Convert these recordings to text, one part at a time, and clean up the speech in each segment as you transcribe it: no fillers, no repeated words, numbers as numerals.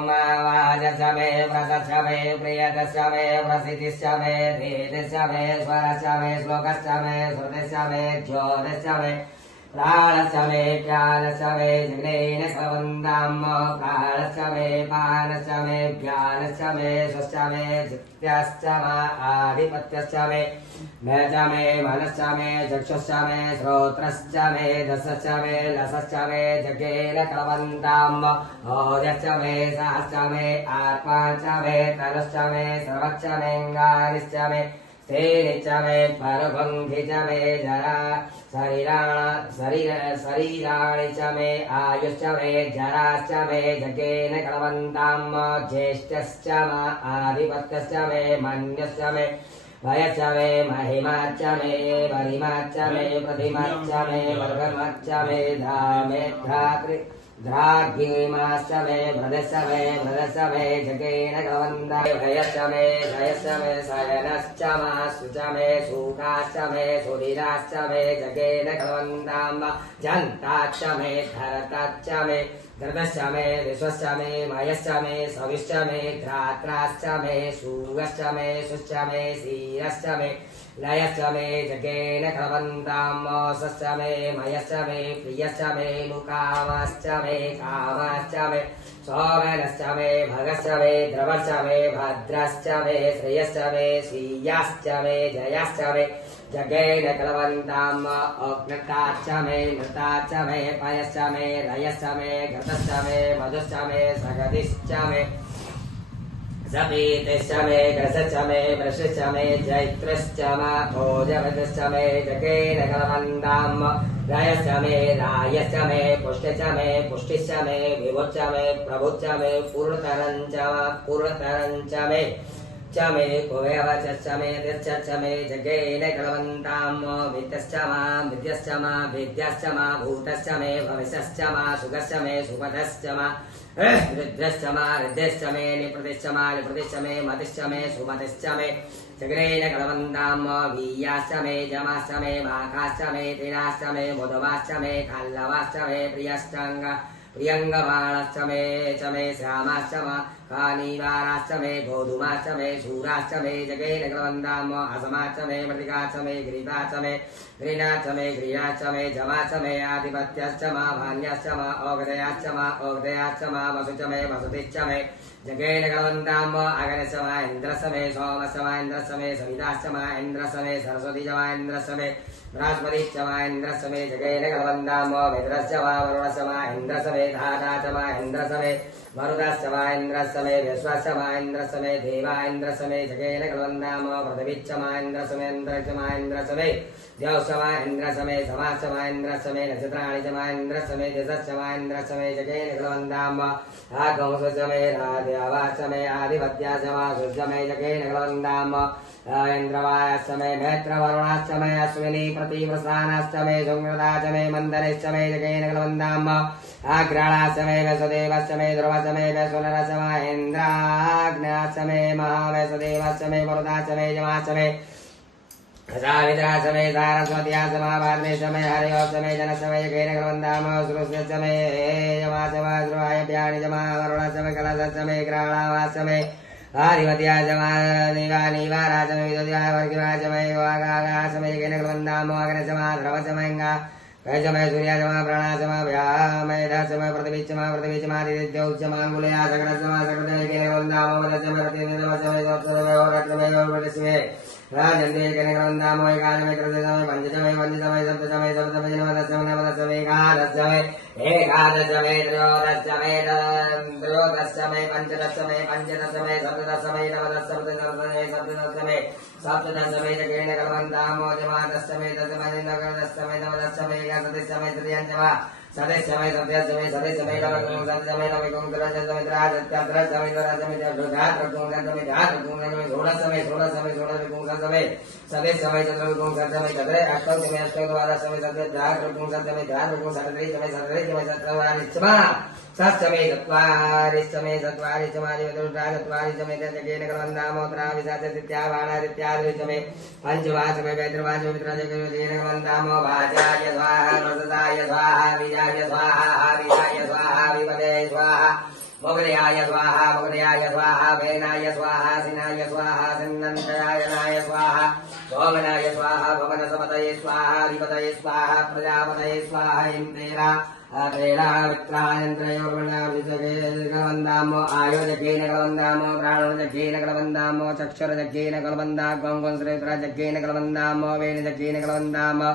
वाजस्य मे व्रतस्य मे प्रियतस्य मे प्रसिद्धिस्य मे धीतिस्य मे स्वरस्य मे श्लोकस्य मे श्रुतिस्य मे ज्योतिस्य मे प्राणस्य मे ज्ञानस्य मे जगनेन कवन्दाम् प्राणस्य मे पानस्य मे ज्ञानस्य मे स्वस्य मे जित्यश्च मा आधिपत्यस्य मे च मे मनस्य मे चक्षुश्च मे श्रोत्रश्च मे दशस्य मे लसस्य मे जगेन कवन्दाम् ओजस्य मे सहश्च मे आत्मा च मे तनुश्च मे सर्वश्च मेऽङ्गानिश्च मे तेनिच मे परभङ्गि च मे जरा शरीराणि च मे आयुश्च मे जराश्च मे जगेन कलवन्ताम् ज्येष्ठश्च मा आधिपत्यश्च मे मन्यश्च मे भयश्च मे महिमाश्च मे वरिमाश्च मे प्रतिमाश्च मे वर्गमाश्च मे द्राघिमाश्च मे भ्रदश्च मे जगेन कवन्दाम् भयश्च मे शयनश्च मा शुच मे शूकाश्च मे सुधीराश्च मे जगेन कवन्दाम् जन्ताश्च मे धरताश्च मे धृतश्च मे विश्वश्च मे मयश्च मे सविश्च मे ध्रात्राश्च मे शूगश्च मे शुश्च मे क्षीरश्च मे लयश्च मे जगेन कलवन्ताम् सश्च मे मयश्च मे प्रियश्च मे लुकामश्च मे कामश्च मे सोमनश्च मे भगश्च मे द्रवश्च मे भद्रश्च मे श्रेयश्च मे श्रीयाश्च मे जयाश्च मे जगेन कलवन्ताम् अग्नताश्च मे नृताश्च मे पयश्च मे रयश्च मे घृतश्च मे मधुश्च मे सगदिश्च मे सपीतिश्च मे ग्रसश्च मे वृषश्च मे जैत्रश्च भोजवदश्च मे जगेन कलवन्ताम् रयश्च मे रायश्च मे पुष्टिश्च मे पुष्टिश्च मे विभुश्च मे प्रभुश्च मे पूर्णतरञ्च मे च मे कुवयवचश्च मे तिर्चश्च मे जगेन कलवन्ताम् वित्तश्च मा विद्यश्च मा भूतश्च मे भविष्यश्च मा सुगश्च मे सुपदश्च मा रुद्रश्च मे निप्रतिश्च मे मतिश्च मे सुमतिश्च मे जगेन कलवन्ताम् वीयाश्च मे जमाश्च मे माकाश्च मे तिनाश्च मे मुदमाश्च मे कल्लवाश्च मे प्रियङ्गबाणश्च मे च मे श्यामाश्च मा कानीवाराश्च मे गोधूमाश्च मे शूराश्च मे जगेन कलवन्ताम् असमाश्च मे मृतिकाश्च मे गिरिताश्च मे ग्रीणाश्च मे ग्रीणाश्च मे जमाश्च मे आधिपत्यश्च मा भान्याश्च मा औगदयाश्च मा वसुश्च मे वसुतिश्च मे जगेन कलवन्ताम् अगनश्च मा इन्द्रश्च मे सोमश्च मा इन्द्रश्च मे सविताश्च मा इन्द्रश्च मे सरस्वती च मा इन्द्रश्च मे बृहस्पतिश्च मा इन्द्रश्च मे जगेन कलवन्ताम् मित्रश्च मा वरुणश्च मा इन्द्रश्च मे धाता च मा इन्द्रश्च मे मरुदश्च मा इन्द्रश्च मे विश्वश्च मा इन्द्रश्च मे देवा इन्द्रश्च मे जगेन कलवन्ताम् पृथिवीश्च मा इन्द्रश्च मे अन्तरिक्ष मा इन्द्रश्च मे द्यौश्च मा इन्द्रश्च मे समाश्च मा इन्द्रश्च मे नक्षत्राणि च मा इन्द्रश्च मे दिशश्च मा इन्द्रश्च मे जगेन कलवन्ताम् आगमश्च मे राध्यावाश्च मे आधिपत्याश्च मा शुश्च मे जगेन कलवन्ताम् इन्द्रवायश्च मे मैत्रवरुणाश्च मे अश्विनी प्रतिप्रस्थानाश्च मे सुङ्गृताश्च मे मन्दरेश्च मे जगेन कलवन्ताम् आग्राणाश्च मे वसुदेवश्च मे ध्रुवश्च मे वैश्वनरश्च मे इन्द्राग्न्याश्च मे महावैश्वदेवश्च मे वरुदाश्च मे जमाश्च मे सावित्राश्च मे सारस्वत्याश्च महाभारतेश्च मे हरियोश्च मे जनश्च मे जगेन कलवन्ताम् सुरस्यश्च मे यमाश्च मे ध्रुवायभ्यानि च वरुणश्च मे कलशश्च मे ग्राणाश्च मे आधिपत्याश्च मा नीवाराश्च मे विदुद्याय वर्गिवाश्च मे वागागाश्च मे जगेन कलवन्ताम् अग्नश्च मा द्रवश्च मे कैच मे सूर्याच मा प्राणाच मा व्यामेधश्च मे पृथिवीश्च मा दिद्यौश्च माङ्गुलया सकलश्च मा सकलश्च मे जगेन कलवन्ताम् वदश्च मे प्रतिनिधश्च मे सप्तश्च मे होराश्च मे वरुणश्च मे राजन्ते जगेन कलवन्ताम् एकादश मे त्रयोदश मे पञ्चदश मे सप्तदश मे नवदश मे एकादश मे त्रयोदश मे पञ्चदश मे सप्तदश मे नवदश मे सप्तदश मे जगेन कलवन्ताम् जमादश मे दश मे नवदश मे एकादश मे तृतीयञ्च वा सदस्य मे सप्तदश मे सदस्य मे नवदश मे नवदश मे त्रयोदश मे त्रयोदश मे षोडश मे षोडश मे सदस्य मे चतुर्विंशतिः मे चतुरे अष्टौष मे अष्टौद्वादश मे सप्तत्रिंशत् मे सप्तत्रिंश मे चतुर्वारिश्च मा षष्ठ मे चत्वारिश्च मे चत्वारिश्च मे जगेन कलवन्ताम् त्राविंशतिः वाणादित्यादिश्च मे पञ्चवाच मे वैद्रवाच मे मित्राजगेन कलवन्ताम् वाचाय स्वाहा रसदाय स्वाहा विजाय स्वाहा विजाय स्वाहा विपदे स्वाहा मोगदयाय स्वाहा मोगदयाय स्वाहा वेनाय स्वाहा सिनाय स्वाहा सिन्नन्तरायणाय स्वाहा सोमनाय स्वाहा भवनसपतये स्वाहा अधिपतये स्वाहा प्रजापतये स्वाहा इन्द्रेणा ्रेणावित्रायन्त्रयोर्वण्णाभिषेकवन्दामो आयोजकेन कलवन्दामो प्राणोजकेन कलवन्दामो चक्षुरजकेन कलवन्दा गौङ्गुंसरेत्रजकेन कलवन्दामो वेणजकेन कलवन्दामो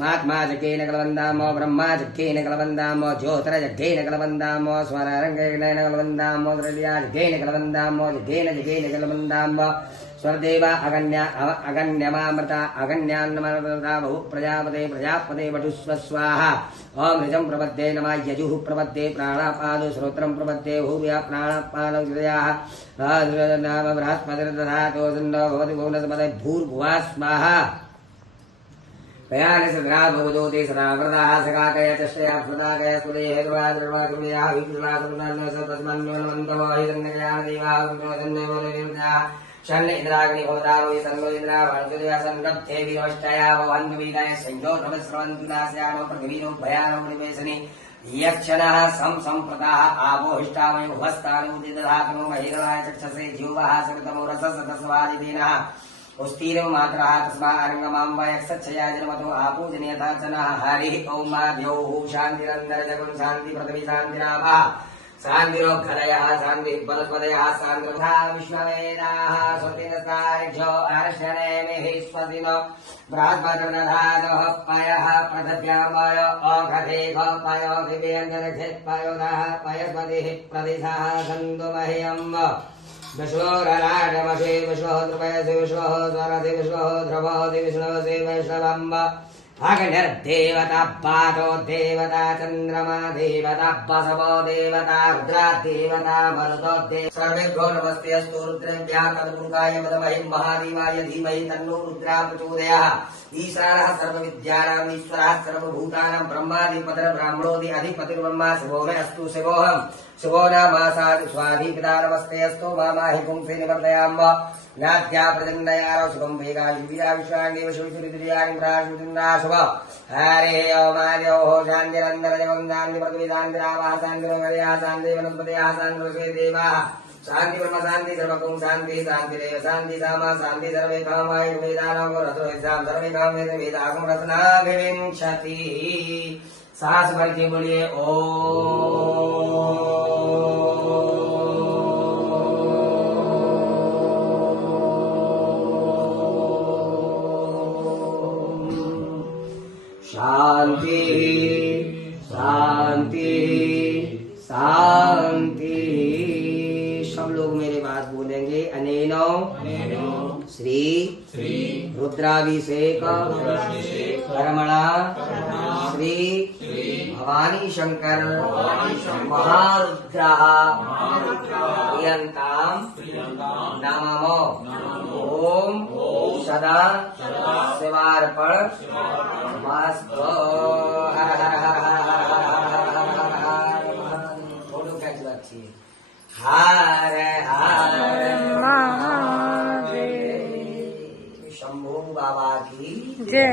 महात्माजकेन कलवन्दामो ब्रह्माजकेन कलवन्दामो ज्योतिरजकेन कलवन्दामो स्वररङ्गेन कलवन्दामो द्रव्याजकेन कलवन्दामो जकेन कलवन्दामो स्वरदेव अगण्यमामृता अगण्यान्नमृता बहु प्रजापते प्रजापते वटुस्व स्वाहा ओम ऋजं प्रपद्ये नमः यजुः प्रपद्ये प्राणापादो श्रोत्रं प्रपद्ये भूव्या प्राणापादो हृदयाः नाम बृहस्पतिर्दधातो सन्नो भवति भुवनस्पते भूर्भुवः स्वाहा प्रयाणे सदा भवदोते सदा व्रताः सकाकय चष्टया प्रदाकय स्फुटे हेतुवा द्रवाकुल्याः विपुलासुनान्नो सतस्मन्योन्वन्तो हिरण्यकयान देवाः विष्णोदन्नयोनिर्मृताः शन्न इंद्राग्नि होतारो सन्नो इंद्रा वाणुदेव सन्नद्धे विनष्टया भवन्तु वीराय संयो नमस्रवन्तु दास्यानो पृथिवीनो भयानो निवेशनि यक्षणः संप्रताः आपोहिष्टामयो हस्तानुति दधातु महिरवाय चक्षसे जीवः सरितमो रससतस्वादिदीनः उस्तीरो मात्रः तस्मा अरङ्गमां वयक्षच्छया जन्मतो आपूजनीयतार्चनः हरिः ॐ माभ्योः शान्तिरन्तरजगुं शान्ति पृथिवी शान्तिराभः शान्तिरोखलयः शान्तिः वनस्पतयः शान्तिर्था विश्ववेदाः स्वस्तिनस्तारिभ्यो अर्षनेमिः स्वस्तिनो बृहस्पतिर्दधातुः पयः पृथिव्यामयो ओषधेः पयो दिव्यञ्जनक्षेत्पयोदः पयस्पतिः प्रदिशः सन्तु मह्यम् विश्वोरराजमसि विश्वः द्रुपयसि विश्वः स्वरसि विश्वः ध्रुवोऽसि विष्णवसि वैष्णवम् अग्निर्देवता पादो देवता चन्द्रमा देवता बसवो देवता रुद्रा देवता मरुतो देवता सर्वेभ्यो नमस्ते अस्तु रुद्रेभ्यः तद्गुरुकाय वदमहि महादेवाय धीमहि तन्नो रुद्रा प्रचोदयात् ईशानः सर्वविद्यानाम् ईश्वरः सर्वभूतानां ब्रह्माधिपतिर् ब्राह्मणोऽधि अधिपतिर्ब्रह्मा शिवो मे अस्तु शिवोऽहम् शिवो नामासादि स्वाधिपिता नमस्ते अस्तु मामाहि पुंसि निवर्तयाम नाद्या प्रचण्डयारो शुभं वेगायुवीरा विश्वाङ्गे विश्वविचुरितिर्याणि प्राशुचिन्दा शुभ हरे ओमार्योः शान्तिरन्तरजगं शान्ति पृथ्वी शान्तिरावः शान्तिरोगदयाः शान्ति वनस्पतयः शान्तिर्वे देवाः शान्ति ब्रह्म शान्ति सर्वगुं शान्ति शान्तिरेव शान्ति सामा शान्ति सर्वे कामाय वेदानां रसोयसां सर्वे कामे वेदागुं रत्नाभिविंशतिः साहस भर के बोलिए शांति शांति शांति। सब लोग मेरे बात बोलेंगे। अनेनो श्री रुद्राभिषेक कर्मणा श्री भवानी शंकर महारुद्रः प्रियंतां नमो ओम सदा शिवार्पण मस्तु। हर हर हर हर हर हर महादेव। शंभू बाबा की जय।